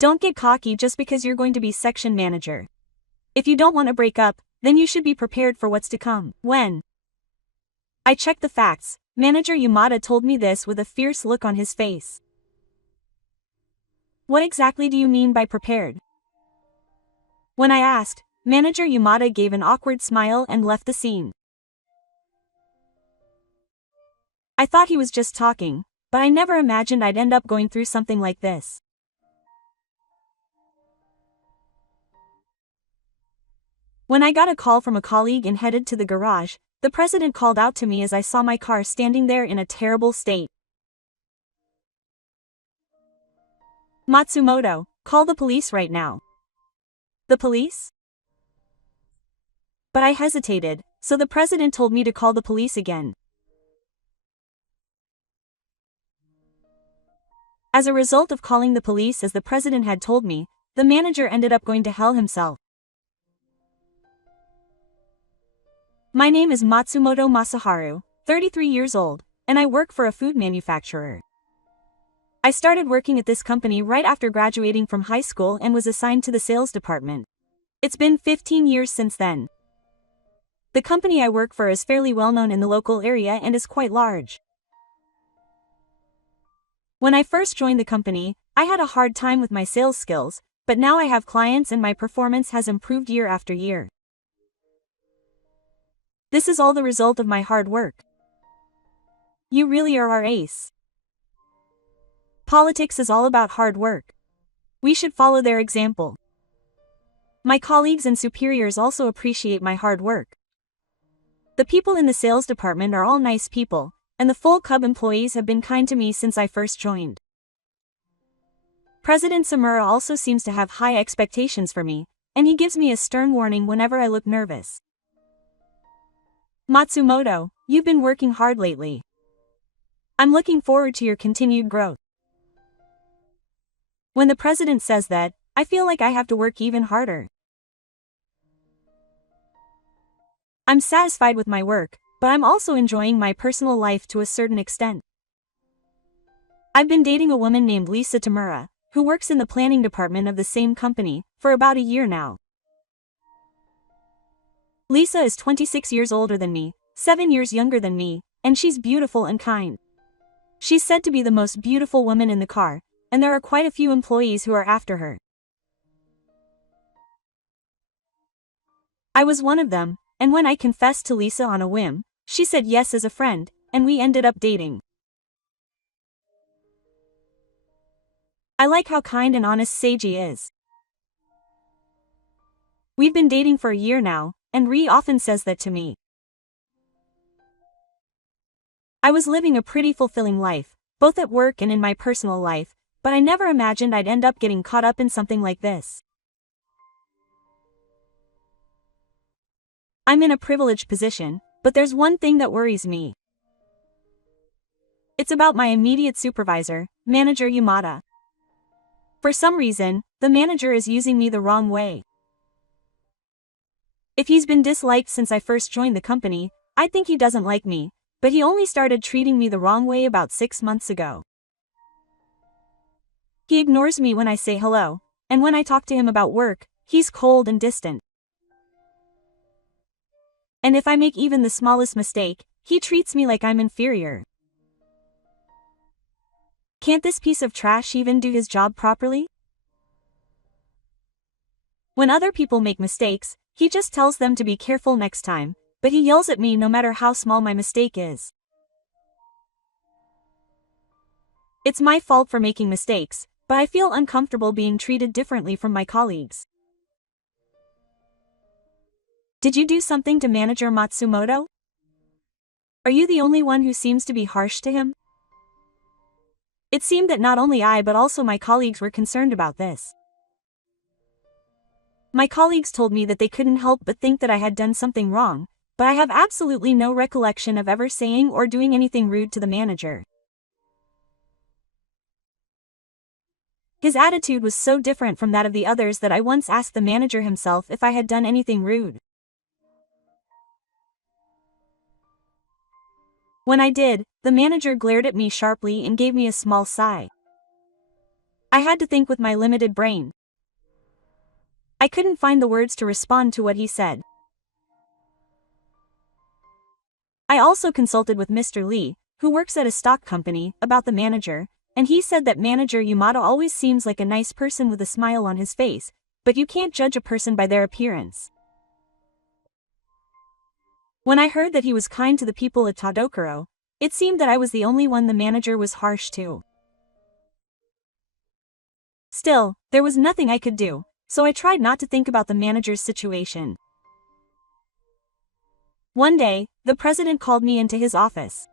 Don't get cocky just because you're going to be section manager. If you don't want to break up, then you should be prepared for what's to come. When I checked the facts, Manager Yamada told me this with a fierce look on his face. What exactly do you mean by prepared? When I asked, Manager Yamada gave an awkward smile and left the scene. I thought he was just talking, but I never imagined I'd end up going through something like this. When I got a call from a colleague and headed to the garage, the president called out to me as I saw my car standing there in a terrible state. Matsumoto, call the police right now. The police? But I hesitated, so the president told me to call the police again. As a result of calling the police as the president had told me, the manager ended up going to hell himself. My name is Matsumoto Masaharu, 33 years old, and I work for a food manufacturer. I started working at this company right after graduating from high school and was assigned to the sales department. It's been 15 years since then. The company I work for is fairly well known in the local area and is quite large. When I first joined the company, I had a hard time with my sales skills, but now I have clients and my performance has improved year after year. This is all the result of my hard work. You really are our ace. Politics is all about hard work. We should follow their example. My colleagues and superiors also appreciate my hard work. The people in the sales department are all nice people, and the full Cub employees have been kind to me since I first joined. President Samura also seems to have high expectations for me, and he gives me a stern warning whenever I look nervous. Matsumoto, you've been working hard lately. I'm looking forward to your continued growth. When the president says that, I feel like I have to work even harder. I'm satisfied with my work, but I'm also enjoying my personal life to a certain extent. I've been dating a woman named Lisa Tamura, who works in the planning department of the same company, for about a year now. Lisa is 26 years older than me, 7 years younger than me, and she's beautiful and kind. She's said to be the most beautiful woman in the car, and there are quite a few employees who are after her. I was one of them, and when I confessed to Lisa on a whim, she said yes as a friend, and we ended up dating. I like how kind and honest Seiji is. We've been dating for a year now, and Ri often says that to me. I was living a pretty fulfilling life, both at work and in my personal life, but I never imagined I'd end up getting caught up in something like this. I'm in a privileged position, but there's one thing that worries me. It's about my immediate supervisor, Manager Yamada. For some reason, the manager is using me the wrong way. If he's been disliked since I first joined the company, I think he doesn't like me, but he only started treating me the wrong way about 6 months ago. He ignores me when I say hello, and when I talk to him about work, he's cold and distant. And if I make even the smallest mistake, he treats me like I'm inferior. Can't this piece of trash even do his job properly? When other people make mistakes, he just tells them to be careful next time, but he yells at me no matter how small my mistake is. It's my fault for making mistakes, but I feel uncomfortable being treated differently from my colleagues. Did you do something to Manager Matsumoto? Are you the only one who seems to be harsh to him? It seemed that not only I but also my colleagues were concerned about this. My colleagues told me that they couldn't help but think that I had done something wrong, but I have absolutely no recollection of ever saying or doing anything rude to the manager. His attitude was so different from that of the others that I once asked the manager himself if I had done anything rude. When I did, the manager glared at me sharply and gave me a small sigh. I had to think with my limited brain. I couldn't find the words to respond to what he said. I also consulted with Mr. Lee, who works at a stock company, about the manager, and he said that manager Yamato always seems like a nice person with a smile on his face, but you can't judge a person by their appearance. When I heard that he was kind to the people at Tadokoro, it seemed that I was the only one the manager was harsh to. Still, there was nothing I could do, so I tried not to think about the manager's situation. One day, the president called me into his office.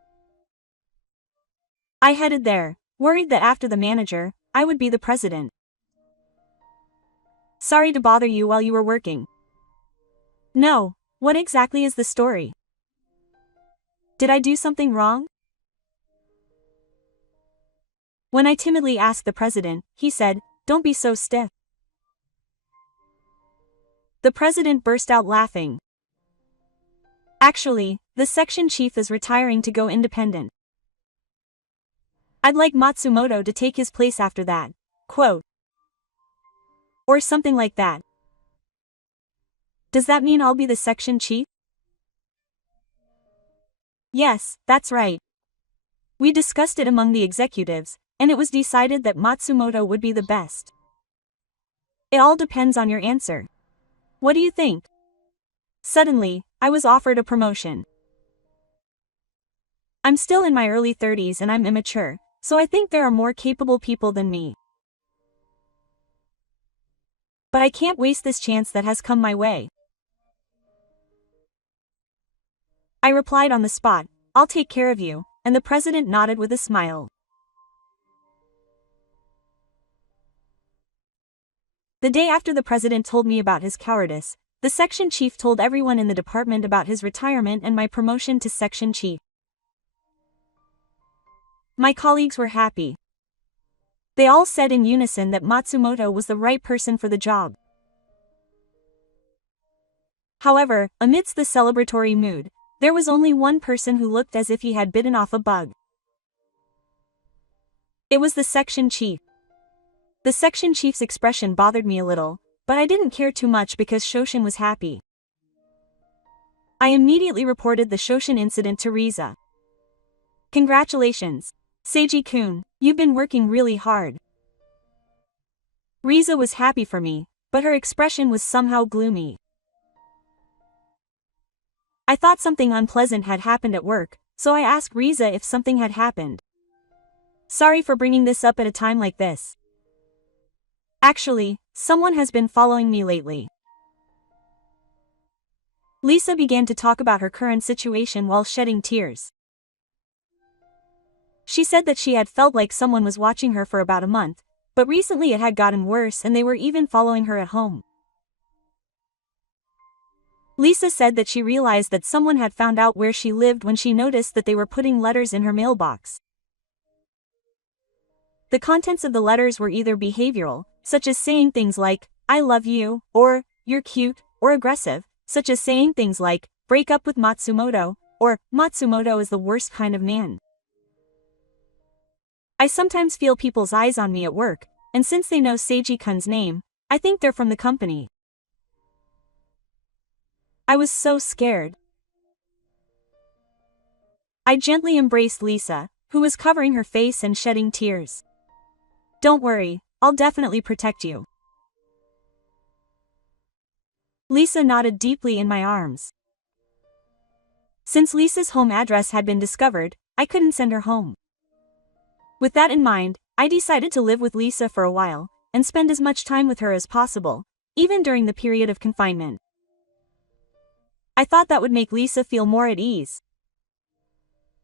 I headed there, worried that after the manager, I would be the president. Sorry to bother you while you were working. No, what exactly is the story? Did I do something wrong? When I timidly asked the president, he said, "Don't be so stiff." The president burst out laughing. Actually, the section chief is retiring to go independent. I'd like Matsumoto to take his place after that, quote. Or something like that. Does that mean I'll be the section chief? Yes, that's right. We discussed it among the executives, and it was decided that Matsumoto would be the best. It all depends on your answer. What do you think? Suddenly, I was offered a promotion. I'm still in my early 30s and I'm immature, so I think there are more capable people than me. But I can't waste this chance that has come my way. I replied on the spot, "I'll take care of you," and the president nodded with a smile. The day after the president told me about his cowardice, the section chief told everyone in the department about his retirement and my promotion to section chief. My colleagues were happy. They all said in unison that Matsumoto was the right person for the job. However, amidst the celebratory mood, there was only one person who looked as if he had bitten off a bug. It was the section chief. The section chief's expression bothered me a little, but I didn't care too much because Shoshin was happy. I immediately reported the Shoshin incident to Riza. "Congratulations, Seiji-kun, you've been working really hard." Riza was happy for me, but her expression was somehow gloomy. I thought something unpleasant had happened at work, so I asked Riza if something had happened. "Sorry for bringing this up at a time like this. Actually, someone has been following me lately." Lisa began to talk about her current situation while shedding tears. She said that she had felt like someone was watching her for about a month, but recently it had gotten worse and they were even following her at home. Lisa said that she realized that someone had found out where she lived when she noticed that they were putting letters in her mailbox. The contents of the letters were either behavioral, such as saying things like, "I love you," or "You're cute," or aggressive, such as saying things like, "Break up with Matsumoto," or "Matsumoto is the worst kind of man." I sometimes feel people's eyes on me at work, and since they know Seiji-kun's name, I think they're from the company. I was so scared. I gently embraced Lisa, who was covering her face and shedding tears. "Don't worry, I'll definitely protect you." Lisa nodded deeply in my arms. Since Lisa's home address had been discovered, I couldn't send her home. With that in mind, I decided to live with Lisa for a while, and spend as much time with her as possible, even during the period of confinement. I thought that would make Lisa feel more at ease.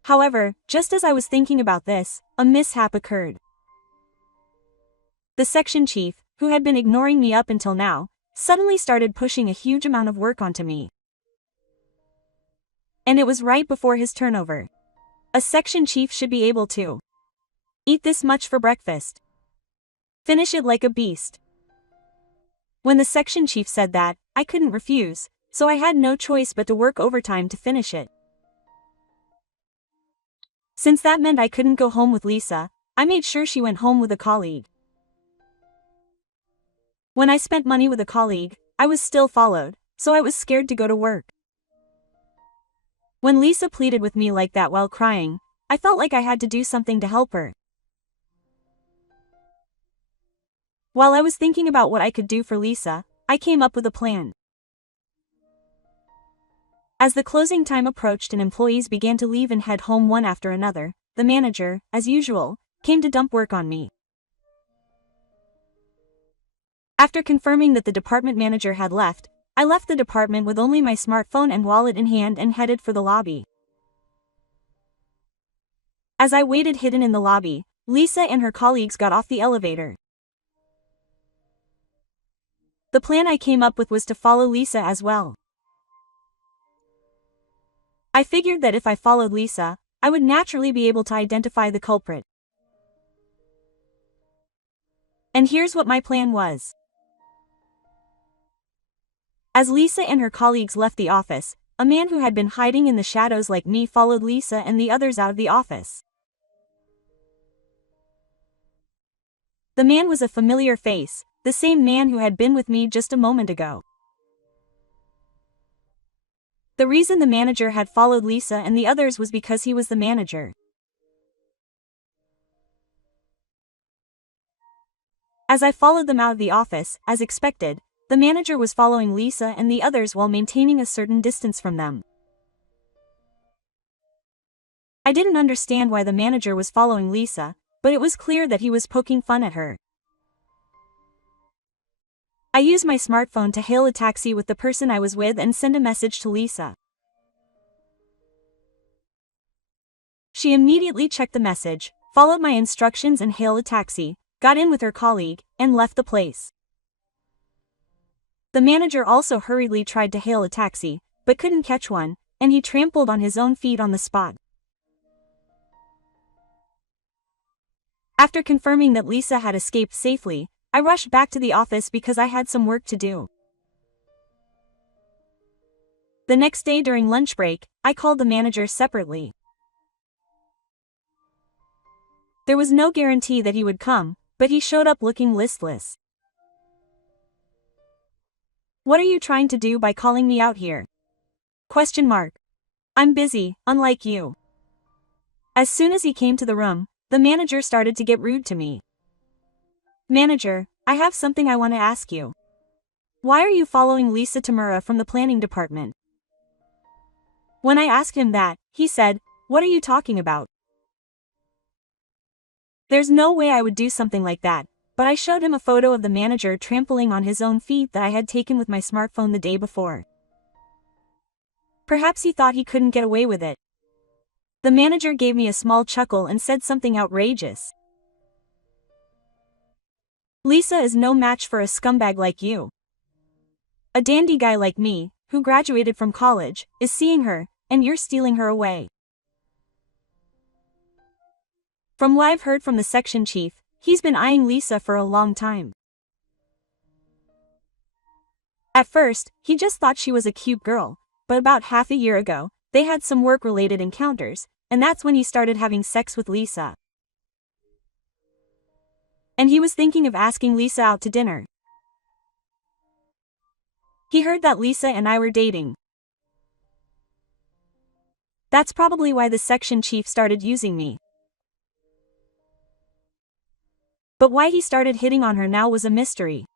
However, just as I was thinking about this, a mishap occurred. The section chief, who had been ignoring me up until now, suddenly started pushing a huge amount of work onto me. And it was right before his turnover. A section chief should be able to eat this much for breakfast. Finish it like a beast. When the section chief said that, I couldn't refuse, so I had no choice but to work overtime to finish it. Since that meant I couldn't go home with Lisa, I made sure she went home with a colleague. When I spent money with a colleague, I was still followed, so I was scared to go to work. When Lisa pleaded with me like that while crying, I felt like I had to do something to help her. While I was thinking about what I could do for Lisa, I came up with a plan. As the closing time approached and employees began to leave and head home one after another, the manager, as usual, came to dump work on me. After confirming that the department manager had left, I left the department with only my smartphone and wallet in hand and headed for the lobby. As I waited hidden in the lobby, Lisa and her colleagues got off the elevator. The plan I came up with was to follow Lisa as well. I figured that if I followed Lisa, I would naturally be able to identify the culprit. And here's what my plan was. As Lisa and her colleagues left the office, a man who had been hiding in the shadows like me followed Lisa and the others out of the office. The man was a familiar face, the same man who had been with me just a moment ago. The reason the manager had followed Lisa and the others was because he was the manager. As I followed them out of the office, as expected, the manager was following Lisa and the others while maintaining a certain distance from them. I didn't understand why the manager was following Lisa, but it was clear that he was poking fun at her. I used my smartphone to hail a taxi with the person I was with and send a message to Lisa. She immediately checked the message, followed my instructions and hailed a taxi, got in with her colleague, and left the place. The manager also hurriedly tried to hail a taxi, but couldn't catch one, and he trampled on his own feet on the spot. After confirming that Lisa had escaped safely, I rushed back to the office because I had some work to do. The next day during lunch break, I called the manager separately. There was no guarantee that he would come, but he showed up looking listless. "What are you trying to do by calling me out here?" "I'm busy, unlike you." As soon as he came to the room, the manager started to get rude to me. "Manager, I have something I want to ask you. Why are you following Lisa Tamura from the planning department?" When I asked him that, he said, "What are you talking about?" There's no way I would do something like that, but I showed him a photo of the manager trampling on his own feet that I had taken with my smartphone the day before. Perhaps he thought he couldn't get away with it. The manager gave me a small chuckle and said something outrageous. "Lisa is no match for a scumbag like you. A dandy guy like me, who graduated from college, is seeing her, and you're stealing her away." From what I've heard from the section chief, he's been eyeing Lisa for a long time. At first, he just thought she was a cute girl, but about half a year ago, they had some work-related encounters, and that's when he started having sex with Lisa. And he was thinking of asking Lisa out to dinner. He heard that Lisa and I were dating. That's probably why the section chief started using me. But why he started hitting on her now was a mystery.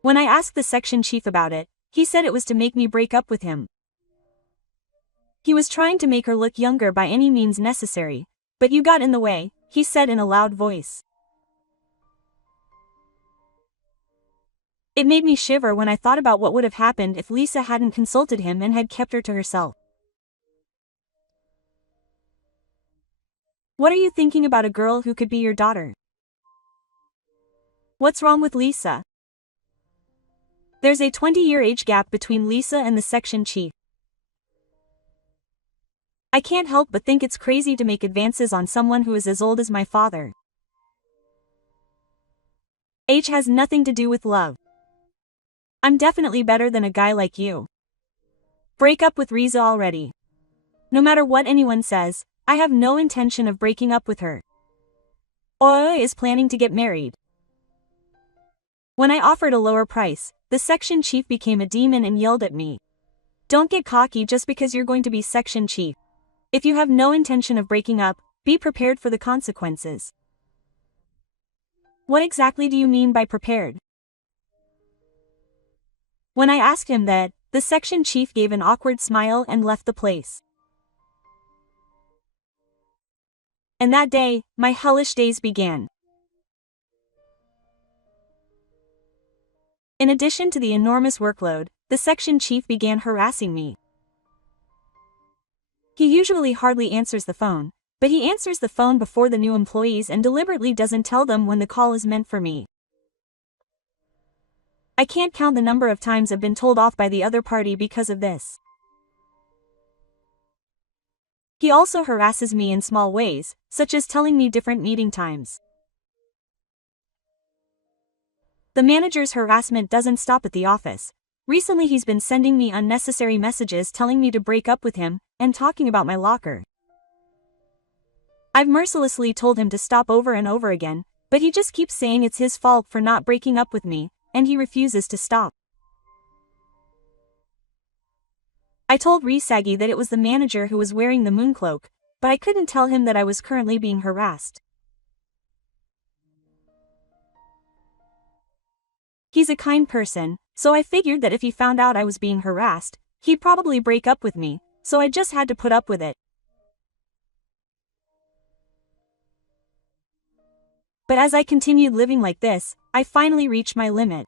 When I asked the section chief about it, he said it was to make me break up with him. He was trying to make her look younger by any means necessary, but you got in the way, he said in a loud voice. It made me shiver when I thought about what would have happened if Lisa hadn't consulted him and had kept her to herself. What are you thinking about a girl who could be your daughter? What's wrong with Lisa? There's a 20-year age gap between Lisa and the section chief. I can't help but think it's crazy to make advances on someone who is as old as my father. Age has nothing to do with love. I'm definitely better than a guy like you. Break up with Riza already. No matter what anyone says, I have no intention of breaking up with her. Oya is planning to get married. When I offered a lower price, the section chief became a demon and yelled at me. Don't get cocky just because you're going to be section chief. If you have no intention of breaking up, be prepared for the consequences. What exactly do you mean by prepared? When I asked him that, the section chief gave an awkward smile and left the place. And that day, my hellish days began. In addition to the enormous workload, the section chief began harassing me. He usually hardly answers the phone, but he answers the phone before the new employees and deliberately doesn't tell them when the call is meant for me. I can't count the number of times I've been told off by the other party because of this. He also harasses me in small ways, such as telling me different meeting times. The manager's harassment doesn't stop at the office. Recently he's been sending me unnecessary messages telling me to break up with him, and talking about my locker. I've mercilessly told him to stop over and over again, but he just keeps saying it's his fault for not breaking up with me, and he refuses to stop. I told Risagi that it was the manager who was wearing the mooncloak, but I couldn't tell him that I was currently being harassed. He's a kind person, so I figured that if he found out I was being harassed, he'd probably break up with me, so I just had to put up with it. But as I continued living like this, I finally reached my limit.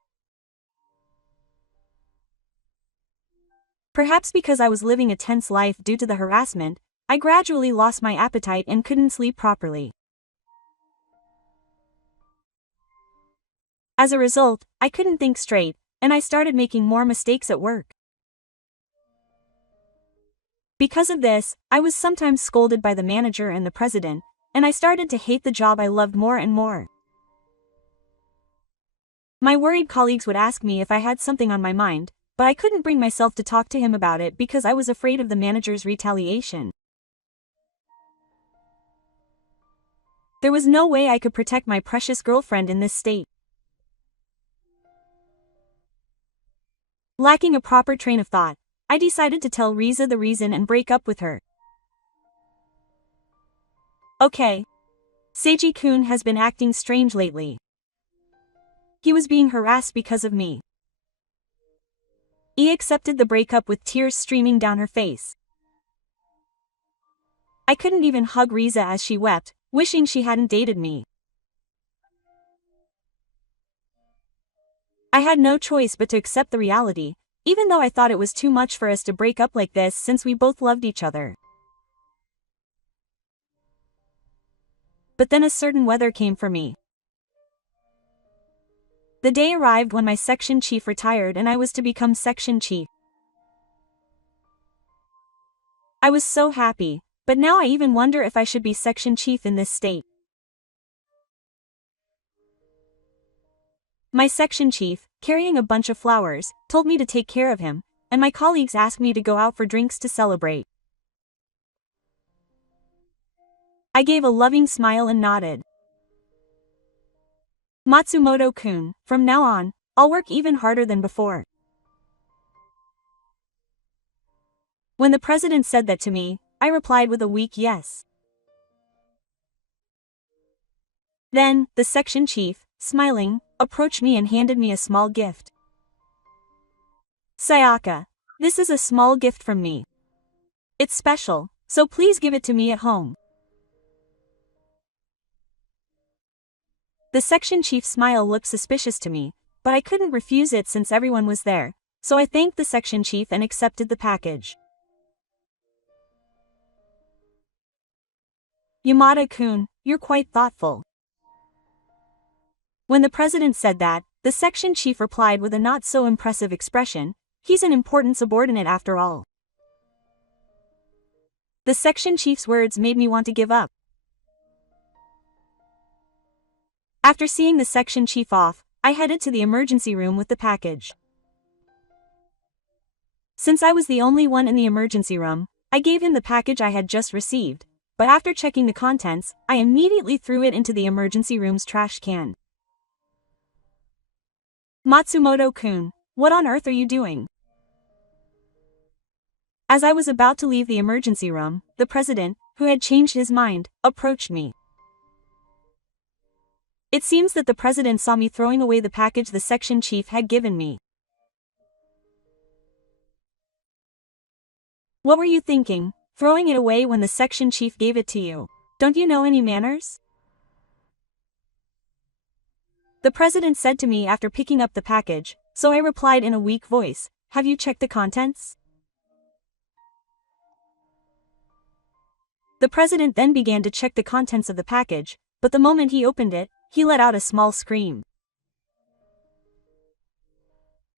Perhaps because I was living a tense life due to the harassment, I gradually lost my appetite and couldn't sleep properly. As a result, I couldn't think straight, and I started making more mistakes at work. Because of this, I was sometimes scolded by the manager and the president, and I started to hate the job I loved more and more. My worried colleagues would ask me if I had something on my mind, but I couldn't bring myself to talk to him about it because I was afraid of the manager's retaliation. There was no way I could protect my precious girlfriend in this state. Lacking a proper train of thought, I decided to tell Riza the reason and break up with her. Okay. Seiji-kun has been acting strange lately. He was being harassed because of me. He accepted the breakup with tears streaming down her face. I couldn't even hug Riza as she wept, wishing she hadn't dated me. I had no choice but to accept the reality, even though I thought it was too much for us to break up like this since we both loved each other. But then a certain weather came for me. The day arrived when my section chief retired and I was to become section chief. I was so happy, but now I even wonder if I should be section chief in this state. My section chief, carrying a bunch of flowers, told me to take care of him, and my colleagues asked me to go out for drinks to celebrate. I gave a loving smile and nodded. Matsumoto-kun, from now on, I'll work even harder than before. When the president said that to me, I replied with a weak yes. Then, the section chief, smiling, approached me and handed me a small gift. Sayaka, this is a small gift from me. It's special, so please give it to me at home. The section chief's smile looked suspicious to me, but I couldn't refuse it since everyone was there, so I thanked the section chief and accepted the package. Yamada-kun, you're quite thoughtful. When the president said that, the section chief replied with a not-so-impressive expression, he's an important subordinate after all. The section chief's words made me want to give up. After seeing the section chief off, I headed to the emergency room with the package. Since I was the only one in the emergency room, I gave him the package I had just received, but after checking the contents, I immediately threw it into the emergency room's trash can. Matsumoto-kun, what on earth are you doing? As I was about to leave the emergency room, the president, who had changed his mind, approached me. It seems that the president saw me throwing away the package the section chief had given me. What were you thinking, throwing it away when the section chief gave it to you? Don't you know any manners? The president said to me after picking up the package, so I replied in a weak voice, have you checked the contents? The president then began to check the contents of the package, but the moment he opened it, he let out a small scream.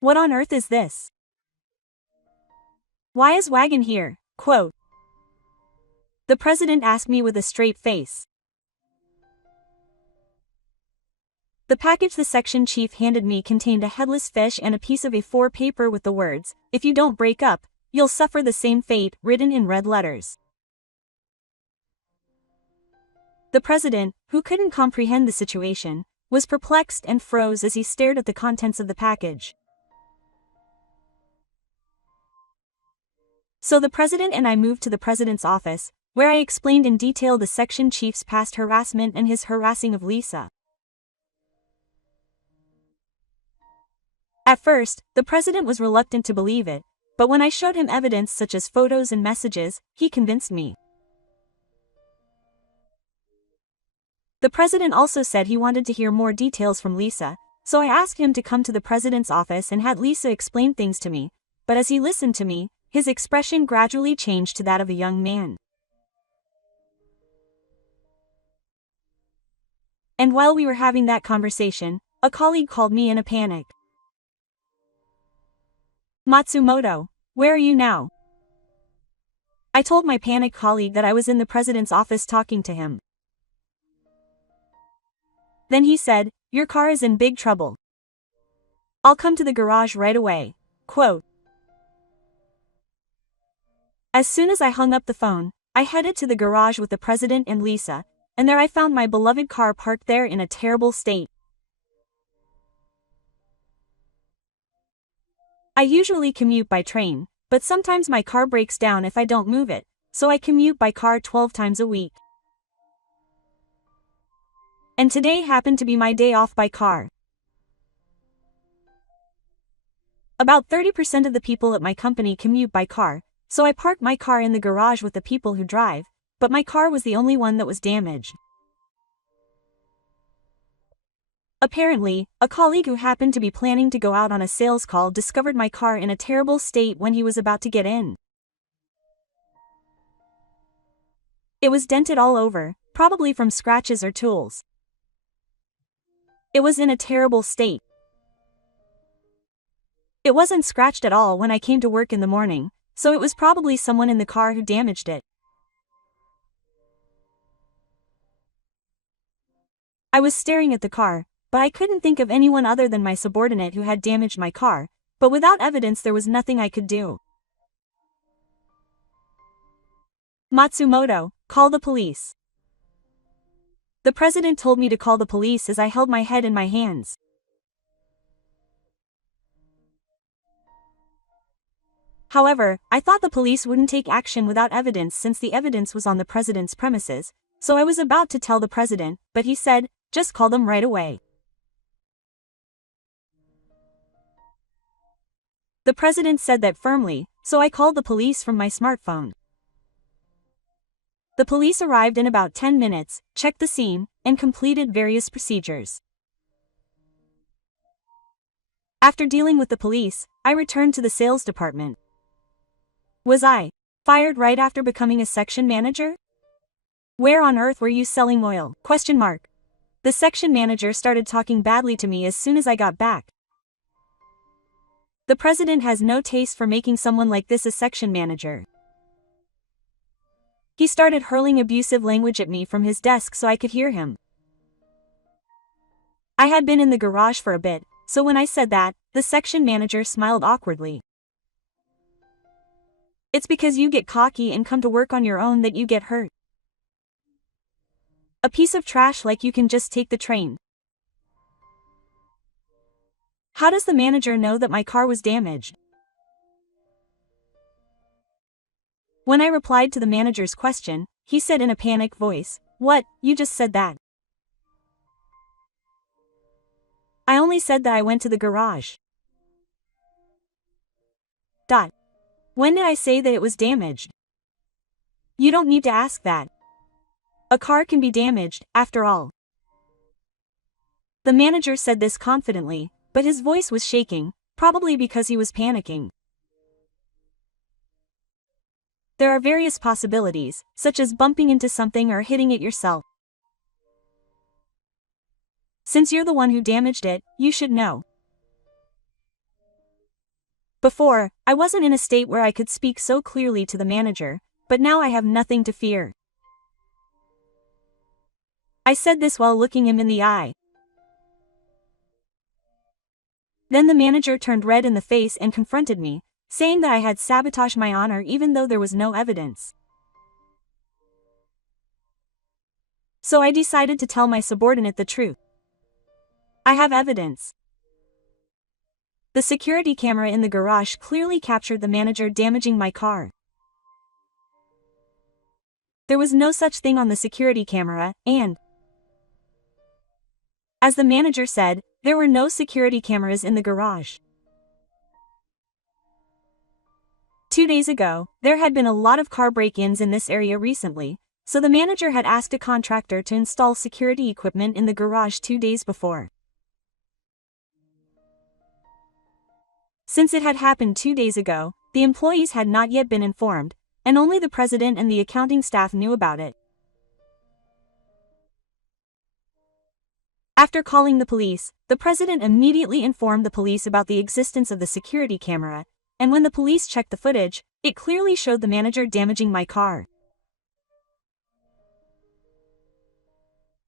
What on earth is this? Why is Wagon here? Quote. The president asked me with a straight face. The package the section chief handed me contained a headless fish and a piece of A4 paper with the words, if you don't break up, you'll suffer the same fate, written in red letters. The president, who couldn't comprehend the situation, was perplexed and froze as he stared at the contents of the package. So the president and I moved to the president's office, where I explained in detail the section chief's past harassment and his harassing of Lisa. At first, the president was reluctant to believe it, but when I showed him evidence such as photos and messages, he convinced me. The president also said he wanted to hear more details from Lisa, so I asked him to come to the president's office and had Lisa explain things to me, but as he listened to me, his expression gradually changed to that of a young man. And while we were having that conversation, a colleague called me in a panic. Matsumoto, where are you now? I told my panicked colleague that I was in the president's office talking to him. Then he said, your car is in big trouble. I'll come to the garage right away. Quote. As soon as I hung up the phone, I headed to the garage with the president and Lisa, and there I found my beloved car parked there in a terrible state. I usually commute by train, but sometimes my car breaks down if I don't move it, so I commute by car 12 times a week. And today happened to be my day off by car. About 30% of the people at my company commute by car, so I parked my car in the garage with the people who drive, but my car was the only one that was damaged. Apparently, a colleague who happened to be planning to go out on a sales call discovered my car in a terrible state when he was about to get in. It was dented all over, probably from scratches or tools. It was in a terrible state. It wasn't scratched at all when I came to work in the morning, so it was probably someone in the car who damaged it. I was staring at the car, but I couldn't think of anyone other than my subordinate who had damaged my car, but without evidence there was nothing I could do. Matsumoto, call the police. The president told me to call the police as I held my head in my hands. However, I thought the police wouldn't take action without evidence since the evidence was on the president's premises, so I was about to tell the president, but he said, just call them right away. The president said that firmly, so I called the police from my smartphone. The police arrived in about 10 minutes, checked the scene, and completed various procedures. After dealing with the police, I returned to the sales department. Was I fired right after becoming a section manager? Where on earth were you selling oil? ? The section manager started talking badly to me as soon as I got back. The president has no taste for making someone like this a section manager. He started hurling abusive language at me from his desk so I could hear him. I had been in the garage for a bit, so when I said that, the section manager smiled awkwardly. It's because you get cocky and come to work on your own that you get hurt. A piece of trash like you can just take the train. How does the manager know that my car was damaged? When I replied to the manager's question, he said in a panicked voice, "What, you just said that?" I only said that I went to the garage. When did I say that it was damaged? You don't need to ask that. A car can be damaged, after all. The manager said this confidently, but his voice was shaking, probably because he was panicking. There are various possibilities, such as bumping into something or hitting it yourself. Since you're the one who damaged it, you should know. Before, I wasn't in a state where I could speak so clearly to the manager, but now I have nothing to fear. I said this while looking him in the eye. Then the manager turned red in the face and confronted me, saying that I had sabotaged my honor even though there was no evidence. So I decided to tell my subordinate the truth. I have evidence. The security camera in the garage clearly captured the manager damaging my car. There was no such thing on the security camera, and, as the manager said, there were no security cameras in the garage. 2 days ago, there had been a lot of car break-ins in this area recently, so the manager had asked a contractor to install security equipment in the garage 2 days before. Since it had happened 2 days ago, the employees had not yet been informed, and only the president and the accounting staff knew about it. After calling the police, the president immediately informed the police about the existence of the security camera, and when the police checked the footage, it clearly showed the manager damaging my car.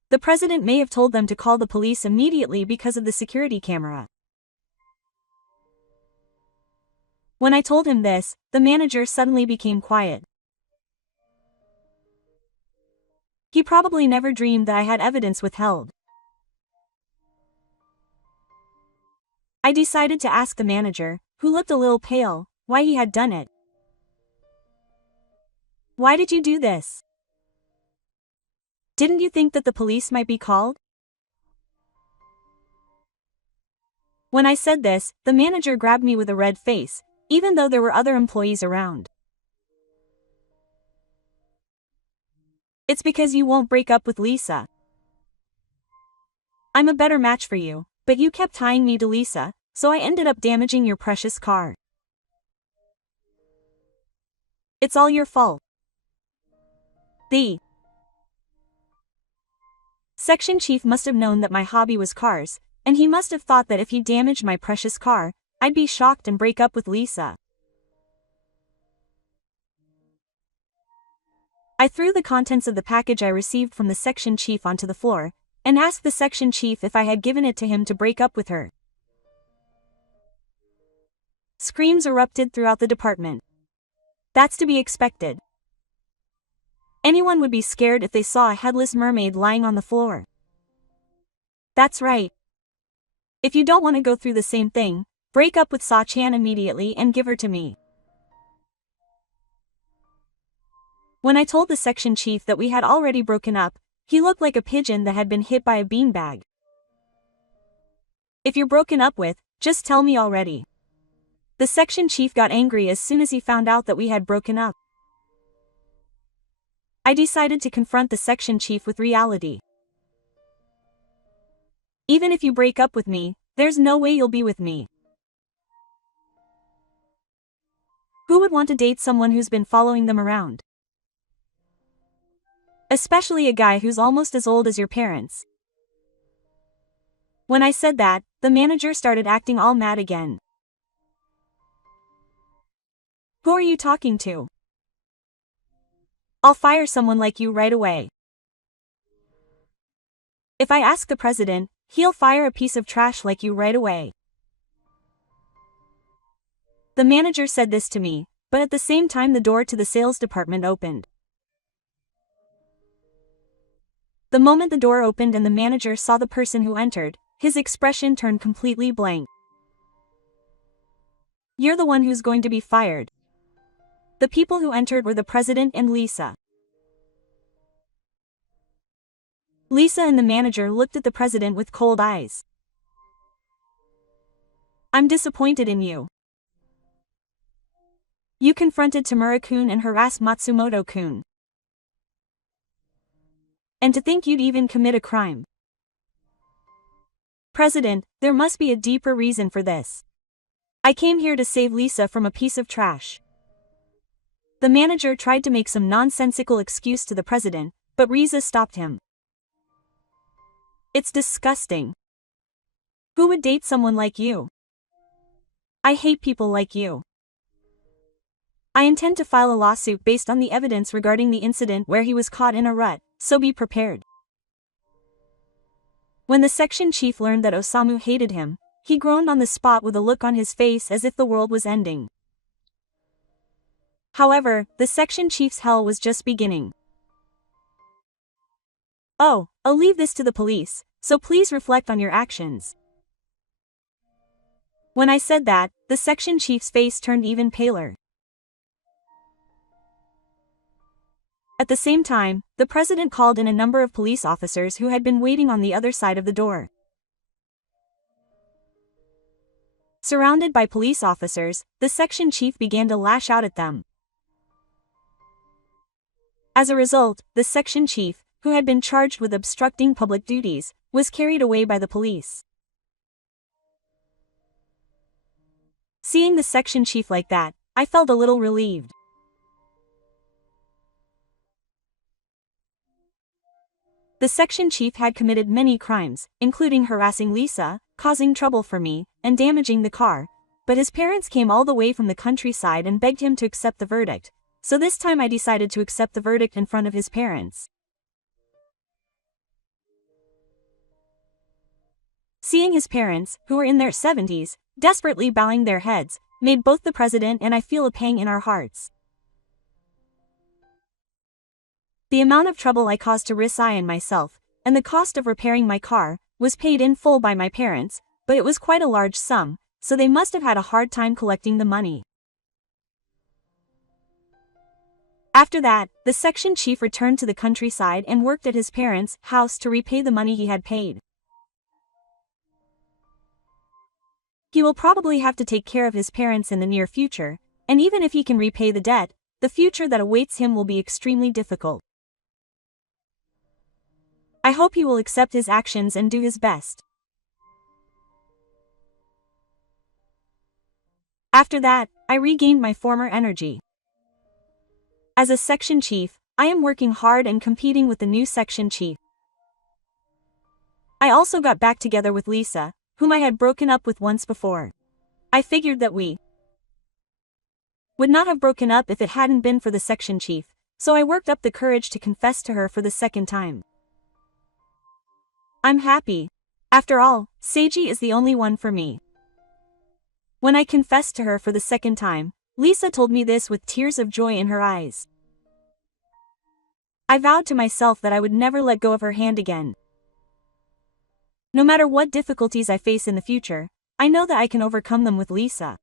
The president may have told them to call the police immediately because of the security camera. When I told him this, the manager suddenly became quiet. He probably never dreamed that I had evidence withheld. I decided to ask the manager, who looked a little pale, why he had done it. Why did you do this? Didn't you think that the police might be called? When I said this, the manager grabbed me with a red face, even though there were other employees around. It's because you won't break up with Lisa. I'm a better match for you, but you kept tying me to Lisa, so I ended up damaging your precious car. It's all your fault. The section chief must have known that my hobby was cars, and he must have thought that if he damaged my precious car, I'd be shocked and break up with Lisa. I threw the contents of the package I received from the section chief onto the floor, and asked the section chief if I had given it to him to break up with her. Screams erupted throughout the department. That's to be expected. Anyone would be scared if they saw a headless mermaid lying on the floor. That's right. If you don't want to go through the same thing, break up with Sa-chan immediately and give her to me. When I told the section chief that we had already broken up, he looked like a pigeon that had been hit by a beanbag. If you're broken up with, just tell me already. The section chief got angry as soon as he found out that we had broken up. I decided to confront the section chief with reality. Even if you break up with me, there's no way you'll be with me. Who would want to date someone who's been following them around? Especially a guy who's almost as old as your parents. When I said that, the manager started acting all mad again. Who are you talking to? I'll fire someone like you right away. If I ask the president, he'll fire a piece of trash like you right away. The manager said this to me, but at the same time the door to the sales department opened. The moment the door opened and the manager saw the person who entered, his expression turned completely blank. You're the one who's going to be fired. The people who entered were the president and Lisa. Lisa and the manager looked at the president with cold eyes. I'm disappointed in you. You confronted Tamura-kun and harassed Matsumoto-kun. And to think you'd even commit a crime. President, there must be a deeper reason for this. I came here to save Lisa from a piece of trash. The manager tried to make some nonsensical excuse to the president, but Riza stopped him. It's disgusting. Who would date someone like you? I hate people like you. I intend to file a lawsuit based on the evidence regarding the incident where he was caught in a rut, so be prepared. When the section chief learned that Osamu hated him, he groaned on the spot with a look on his face as if the world was ending. However, the section chief's hell was just beginning. Oh, I'll leave this to the police, so please reflect on your actions. When I said that, the section chief's face turned even paler. At the same time, the president called in a number of police officers who had been waiting on the other side of the door. Surrounded by police officers, the section chief began to lash out at them. As a result, the section chief, who had been charged with obstructing public duties, was carried away by the police. Seeing the section chief like that, I felt a little relieved. The section chief had committed many crimes, including harassing Lisa, causing trouble for me, and damaging the car, but his parents came all the way from the countryside and begged him to accept the verdict, so this time I decided to accept the verdict in front of his parents. Seeing his parents, who were in their 70s, desperately bowing their heads, made both the president and I feel a pang in our hearts. The amount of trouble I caused to Risa and myself, and the cost of repairing my car, was paid in full by my parents, but it was quite a large sum, so they must have had a hard time collecting the money. After that, the section chief returned to the countryside and worked at his parents' house to repay the money he had paid. He will probably have to take care of his parents in the near future, and even if he can repay the debt, the future that awaits him will be extremely difficult. I hope he will accept his actions and do his best. After that, I regained my former energy. As a section chief, I am working hard and competing with the new section chief. I also got back together with Lisa, whom I had broken up with once before. I figured that we would not have broken up if it hadn't been for the section chief, so I worked up the courage to confess to her for the second time. I'm happy. After all, Seiji is the only one for me. When I confessed to her for the second time, Lisa told me this with tears of joy in her eyes. I vowed to myself that I would never let go of her hand again. No matter what difficulties I face in the future, I know that I can overcome them with Lisa.